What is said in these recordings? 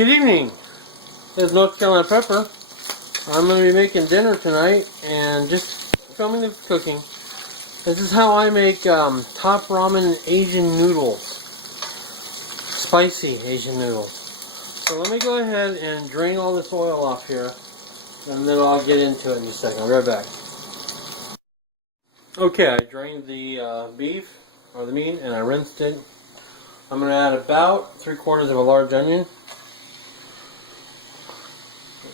Good evening. This is North Carolina Pepper. I'm going to be making dinner tonight and just filming the cooking. This is how I make top ramen Asian noodles. Spicy Asian noodles. So let me go ahead and drain all this oil off here, and then I'll get into it in just a second. I'll be right back. Okay, I drained the beef, or the meat, and I rinsed it. I'm going to add about 3/4 of a large onion.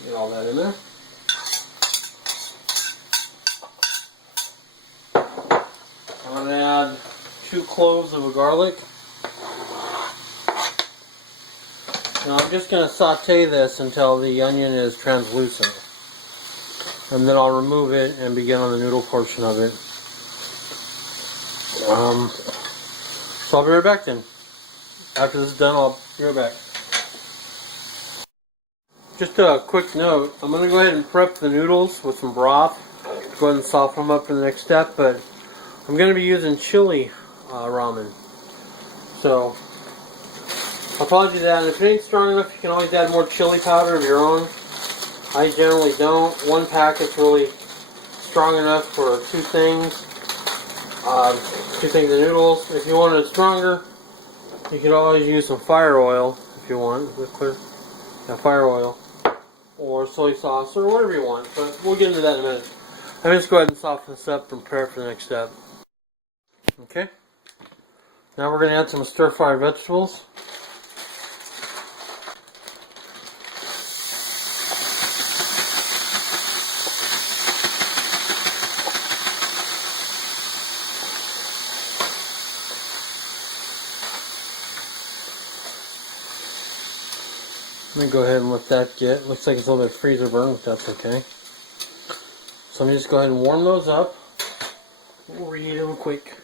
Get all that in there. I'm going to add 2 cloves of a garlic. Now I'm just going to saute this until the onion is translucent. And then I'll remove it and begin on the noodle portion of it. So I'll be right back then. After this is done, I'll be right back. Just a quick note, I'm going to go ahead and prep the noodles with some broth. Go ahead and soften them up for the next step, but I'm going to be using chili ramen. So I'll probably do that, and if it ain't strong enough, you can always add more chili powder of your own. I generally don't. 1 packet's really strong enough for 2 things. 2 things of noodles. If you want it stronger, you can always use some fire oil if you want. Is it clear? Yeah, fire oil. Or soy sauce, or whatever you want. But we'll get into that in a minute. Let me just go ahead and soften this up and prepare for the next step. Okay. Now we're going to add some stir-fried vegetables. Let me go ahead and let that get. Looks like it's a little bit freezer burned, but that's okay. So let me just go ahead and warm those up. We'll reheat them quick.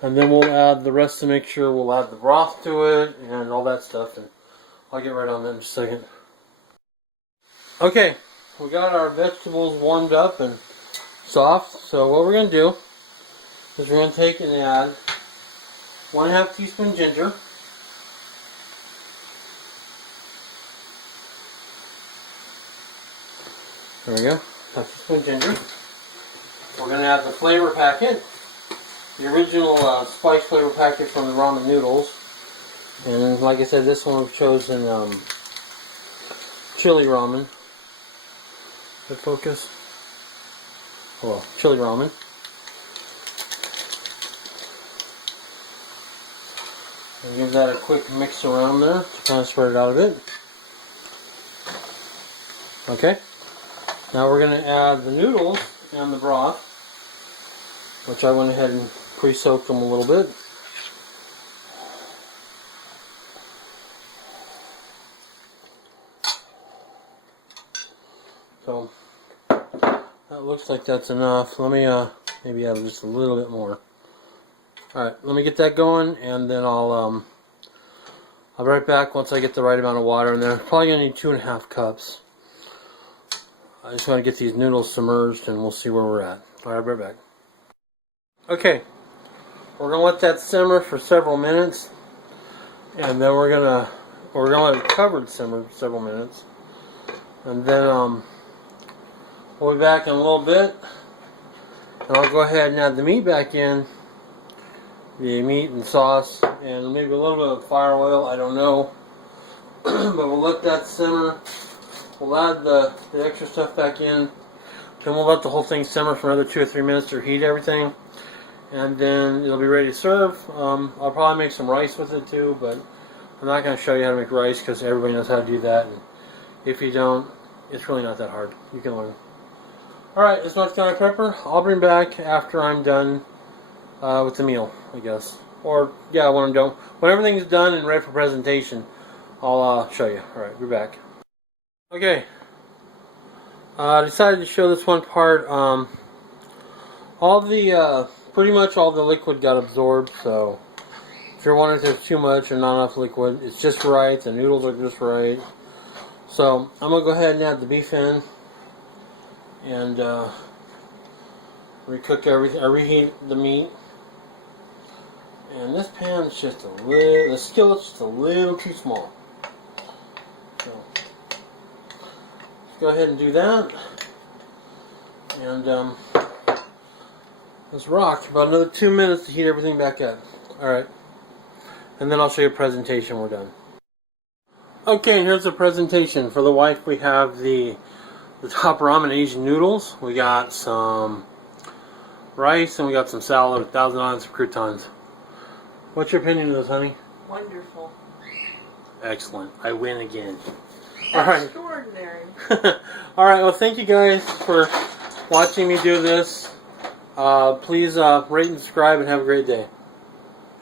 And then we'll add the rest to make sure we'll add the broth to it and all that stuff. And I'll get right on that in just a second. Okay, we got our vegetables warmed up and soft. So what we're going to do is we're going to take and add 1/2 teaspoon ginger. There we go. 1/2 teaspoon ginger. We're going to add the flavor packet. The original spice flavor packet from the ramen noodles. And like I said, this one we've chosen chili ramen. Good focus. Well, chili ramen. And give that a quick mix around there to kind of spread it out a bit. Okay. Now we're going to add the noodles and the broth, which I went ahead and pre-soaked them a little bit. So that looks like that's enough. Let me maybe add just a little bit more. Alright, let me get that going, and then I'll be right back once I get the right amount of water in there. Probably going to need 2.5 cups. I just want to get these noodles submerged and we'll see where we're at. Alright, right back. Okay, we're going to let that simmer for several minutes, and then we're going to let it covered simmer for several minutes, and then we'll be back in a little bit, and I'll go ahead and add the meat back in, the meat and sauce, and maybe a little bit of fire oil, I don't know, but we'll let that simmer. We'll add the extra stuff back in, then we'll let the whole thing simmer for another 2 or 3 minutes to heat everything, and then it'll be ready to serve. I'll probably make some rice with it too, but I'm not going to show you how to make rice because everybody knows how to do that, and if you don't, it's really not that hard. You can learn. Alright, this is North Carolina Pepper. I'll bring back after I'm done with the meal, I guess. Or, yeah, when I'm done. When everything's done and ready for presentation, I'll show you. Alright, be back. Okay, I decided to show this one part. Pretty much all the liquid got absorbed, so if you're wondering if there's too much or not enough liquid, it's just right. The noodles are just right. So I'm going to go ahead and add the beef in and recook everything. I reheat the meat. And this pan is just a little, the skillet's just a little too small. go ahead and do that. And let's rock. About another 2 minutes to heat everything back up. Alright. And then I'll show you a presentation when we're done. Okay, and here's the presentation. For the wife, we have the top ramen Asian noodles. We got some rice, and we got some salad, 1,000 onions, and croutons. What's your opinion of this, honey? Wonderful. Excellent. I win again. Alright. Extraordinary. Alright, well, thank you guys for watching me do this. Please rate and subscribe and have a great day.